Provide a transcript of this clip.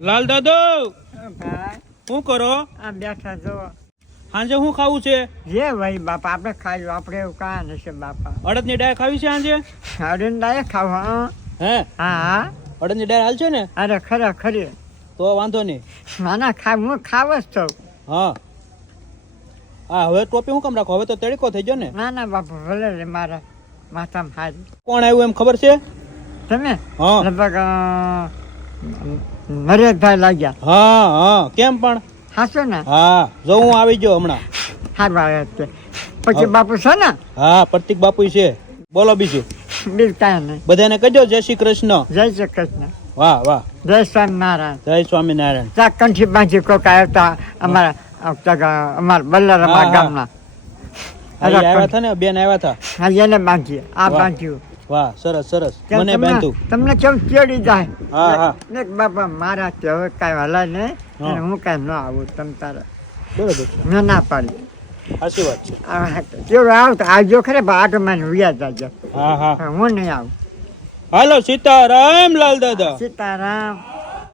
લાલ દાદો ભાઈ શું કરો? આ બેઠા જો સાંજે શું ખાવું છે? જે ભાઈ બાપા આપણે ખાઈ આપણે એવું કાં નથી બાપા અડદની દાળ ખાવી છે સાંજે? અરંડાએ ખાવા હે હા હા અડદની દાળ હાલ છે ને? અરે ખરા ખરી તો વાંધો નહીં. નાના હું ખાવ જ છું હા હા હવે ટોપી શું કામ રાખો? હવે તો તડકો થઈ ગયો ને. ના ના બાપા ભલે રે મારા માથામાં હારી કોણ આવ્યું એમ ખબર છે? તમે હા લગભગ નરેશભાઈ લાગ્યા હા હા કેમ પણ? હાસો ને હા જો હું આવી ગયો હમણાં. સારું આવે છે પછી બાપુ છે ને હા પ્રતિક બાપુ છે. બોલો બીજું. બીજ કાંઈ નહીં બધાને કહેજો જય શ્રી કૃષ્ણ. જય શ્રી કૃષ્ણ વાહ વાહ જય સ્વામિનારાયણ જય સ્વામિનારાયણ. ત્યાં કંઠી બાંધી કોઈક આવતા અમારા બલ્લારામા હા, હા. ગામના અહીં આવ્યા હતા ને બેન આવ્યા હતા. હા એને બાંધીએ આ વાહ. બાંધ્યું વાહ સરસ સરસ કેમ મને તમને- બાંધું. તમને કેમ ચેડી જાય હા, હા. ને બાપા મારા હવે કાંઈ હલાય નહીં હા. અને હું કાંઈ ન આવું તમ તારે બરોબર છે મેં ના પાડી સાચી વાત છે. કેવું આવ તો આવજો ખરે આટો મને વ્યાજ આવજો હા હા હું નહીં આવું હાલો સીતારામ લાલ દાદા. સીતારામ